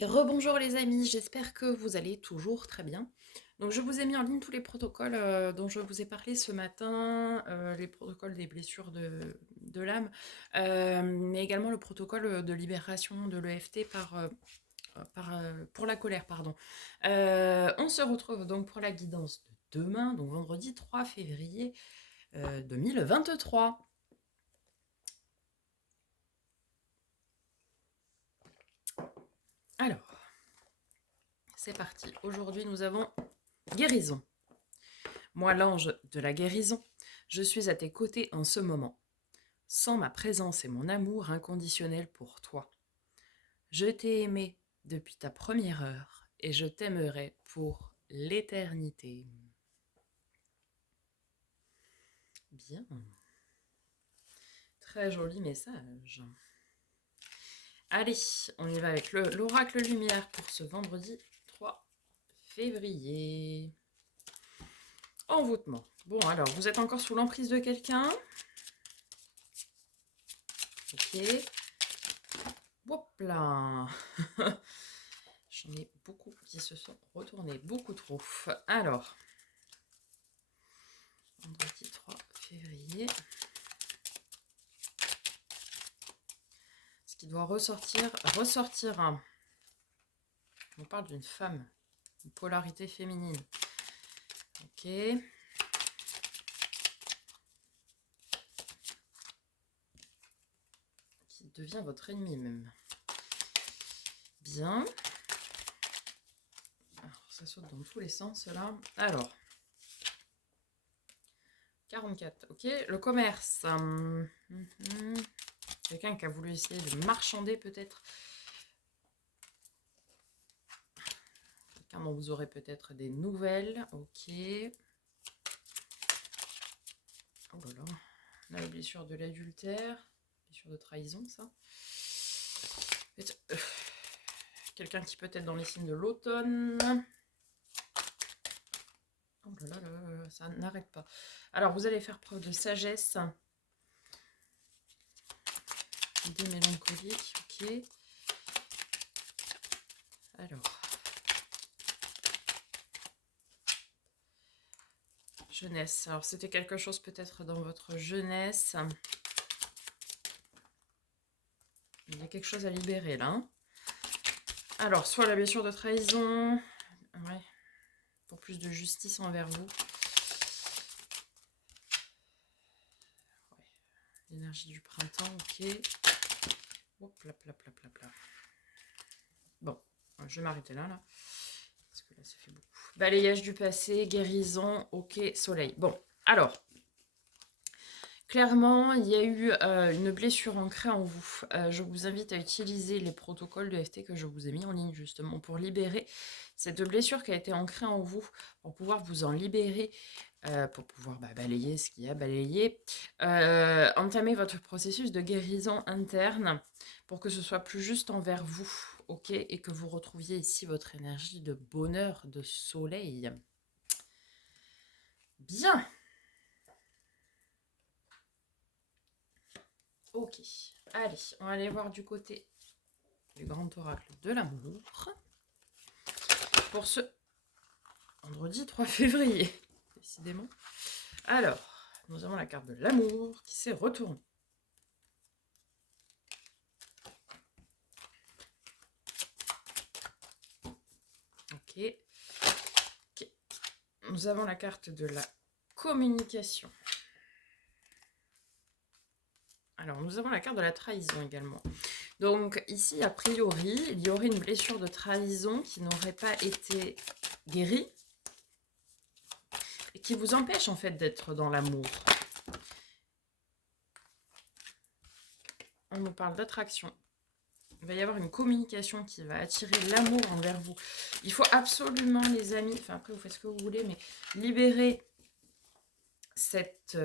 Et rebonjour les amis, j'espère que vous allez toujours très bien. Donc je vous ai mis en ligne tous les protocoles dont je vous ai parlé ce matin, les protocoles des blessures de l'âme, mais également le protocole de libération de l'EFT pour la colère, pardon. On se retrouve donc pour la guidance de demain, donc vendredi 3 février 2023. Alors, c'est parti. Aujourd'hui, nous avons guérison. Moi, l'ange de la guérison, je suis à tes côtés en ce moment. Sens ma présence et mon amour inconditionnel pour toi. Je t'ai aimé depuis ta première heure et je t'aimerai pour l'éternité. Bien. Très joli message. Allez, on y va avec l'oracle lumière pour ce vendredi 3 février. Envoûtement. Bon, alors, vous êtes encore sous l'emprise de quelqu'un? Ok. Hop là. J'en ai beaucoup qui se sont retournés, beaucoup trop. Alors, vendredi 3 février. Ce qui doit ressortir. On parle d'une femme, une polarité féminine. Ok. Qui devient votre ennemi même. Bien. Alors, ça saute dans tous les sens là. Alors. 44, ok. Le commerce. Quelqu'un qui a voulu essayer de marchander peut-être. Quelqu'un dont vous aurez peut-être des nouvelles. Ok. Oh là là. On a la blessure de l'adultère. Blessure de trahison, ça. Quelqu'un qui peut être dans les signes de l'automne. Oh là là, ça n'arrête pas. Alors, vous allez faire preuve de sagesse. Idée mélancolique, ok. Alors. Jeunesse. Alors, c'était quelque chose peut-être dans votre jeunesse. Il y a quelque chose à libérer là. Hein. Alors, soit la blessure de trahison. Ouais. Pour plus de justice envers vous. Ouais. L'énergie du printemps, ok. Hop, là, là, là, là, là. Bon, je vais m'arrêter là. Parce que là, ça fait beaucoup. Balayage du passé, guérison, ok, soleil. Bon, alors. Clairement, il y a eu une blessure ancrée en vous. Je vous invite à utiliser les protocoles de FT que je vous ai mis en ligne justement pour libérer cette blessure qui a été ancrée en vous, pour pouvoir vous en libérer, pour pouvoir balayer ce qu'il y a balayé. Entamer votre processus de guérison interne pour que ce soit plus juste envers vous, ok, et que vous retrouviez ici votre énergie de bonheur, de soleil. Bien. Ok, allez, on va aller voir du côté du grand oracle de l'amour pour ce vendredi 3 février, décidément. Alors, nous avons la carte de l'amour qui s'est retournée. Ok. Nous avons la carte de la communication. Alors, nous avons la carte de la trahison également. Donc, ici, a priori, il y aurait une blessure de trahison qui n'aurait pas été guérie et qui vous empêche, en fait, d'être dans l'amour. On nous parle d'attraction. Il va y avoir une communication qui va attirer l'amour envers vous. Il faut absolument, les amis, enfin après, vous faites ce que vous voulez, mais libérer cette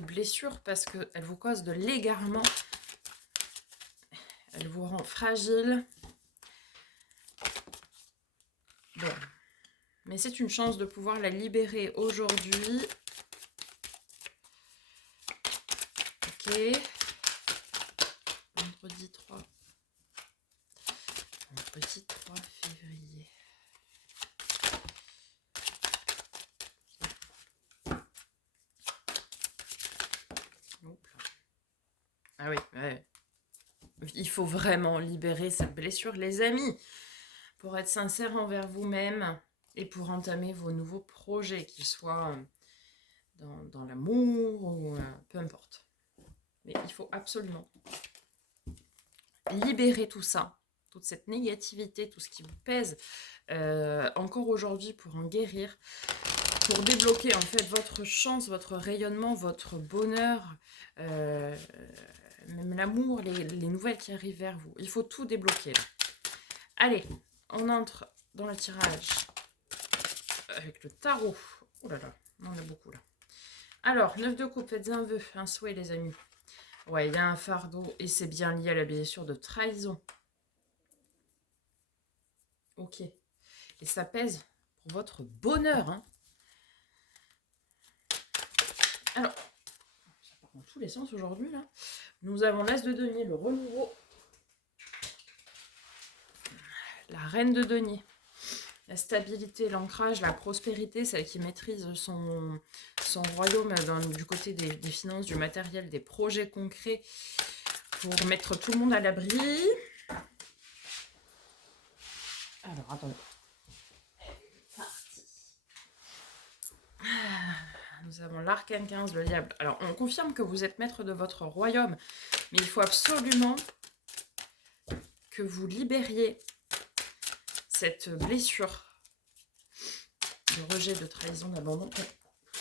blessure parce qu'elle vous cause de l'égarement. Elle vous rend fragile. Bon. Mais c'est une chance de pouvoir la libérer aujourd'hui. Ok. Vendredi mercredi 3 février. Hop là. Ah oui, ouais. Il faut vraiment libérer cette blessure, les amis, pour être sincère envers vous-même et pour entamer vos nouveaux projets, qu'ils soient dans l'amour ou peu importe. Mais il faut absolument libérer tout ça, toute cette négativité, tout ce qui vous pèse encore aujourd'hui pour en guérir, pour débloquer en fait votre chance, votre rayonnement, votre bonheur, même l'amour, les nouvelles qui arrivent vers vous. Il faut tout débloquer là. Allez, on entre dans le tirage avec le tarot. Oh là là, on en a beaucoup là. Alors, 9 de coupe, faites un vœu, un souhait les amis. Ouais, il y a un fardeau et c'est bien lié à la blessure de trahison. Ok. Et ça pèse pour votre bonheur. Hein. Alors, ça part dans tous les sens aujourd'hui là. Nous avons l'As de denier, le renouveau. La reine de denier. La stabilité, l'ancrage, la prospérité, celle qui maîtrise son royaume du côté des finances, du matériel, des projets concrets pour mettre tout le monde à l'abri. Alors, attendez. Parti. Nous avons l'arcane 15, le diable. Alors, on confirme que vous êtes maître de votre royaume, mais il faut absolument que vous libériez cette blessure de rejet, de trahison, d'abandon.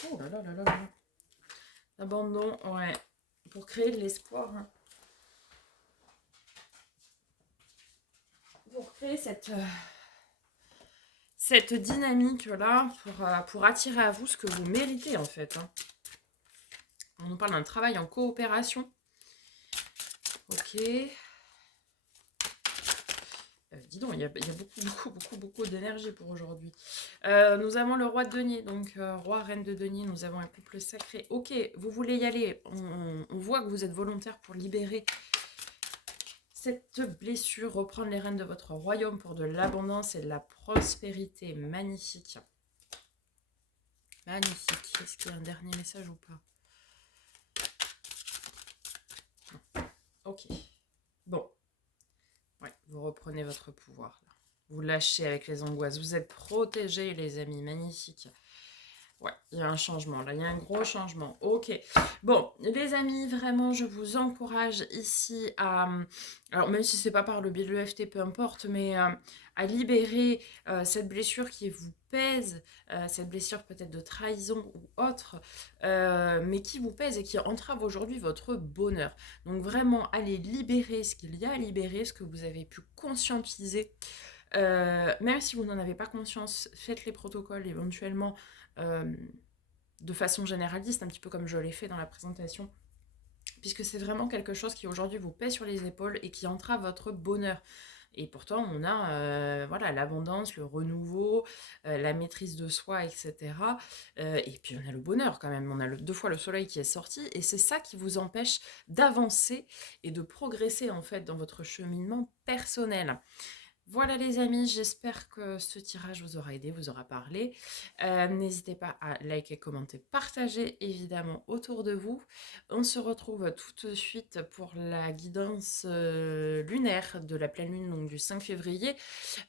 Oh là là là là là. D'abandon, ouais. Pour créer de l'espoir. Hein. Pour créer cette dynamique-là, pour attirer à vous ce que vous méritez, en fait. Hein. On nous parle d'un travail en coopération. Ok. Dis donc, il y a beaucoup d'énergie pour aujourd'hui. Nous avons le roi de denier, donc roi, reine de denier, nous avons un couple sacré. Ok, vous voulez y aller, on voit que vous êtes volontaire pour libérer cette blessure, reprendre les rênes de votre royaume pour de l'abondance et de la prospérité. Magnifique. Magnifique. Est-ce qu'il y a un dernier message ou pas? Non. Ok. Bon. Ouais, vous reprenez votre pouvoir. Là. Vous lâchez avec les angoisses. Vous êtes protégés, les amis. Magnifique. Ouais, il y a un changement. Là, il y a un gros changement. Ok. Bon, les amis, vraiment, je vous encourage ici à... Alors, même si c'est pas par le biais de l'EFT, peu importe, mais à libérer cette blessure qui vous pèse, cette blessure peut-être de trahison ou autre, mais qui vous pèse et qui entrave aujourd'hui votre bonheur. Donc, vraiment, allez libérer ce qu'il y a à libérer, ce que vous avez pu conscientiser. Même si vous n'en avez pas conscience, faites les protocoles éventuellement de façon généraliste, un petit peu comme je l'ai fait dans la présentation, puisque c'est vraiment quelque chose qui aujourd'hui vous pèse sur les épaules et qui entrave votre bonheur. Et pourtant, on a voilà, l'abondance, le renouveau, la maîtrise de soi, etc. Et puis, on a le bonheur quand même. On a 2 fois le soleil qui est sorti. Et c'est ça qui vous empêche d'avancer et de progresser, en fait, dans votre cheminement personnel. Voilà les amis, j'espère que ce tirage vous aura aidé, vous aura parlé. N'hésitez pas à liker, commenter, partager évidemment autour de vous. On se retrouve tout de suite pour la guidance lunaire de la pleine lune, donc du 5 février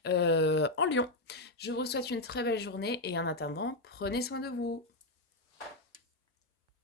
en Lion. Je vous souhaite une très belle journée et en attendant, prenez soin de vous.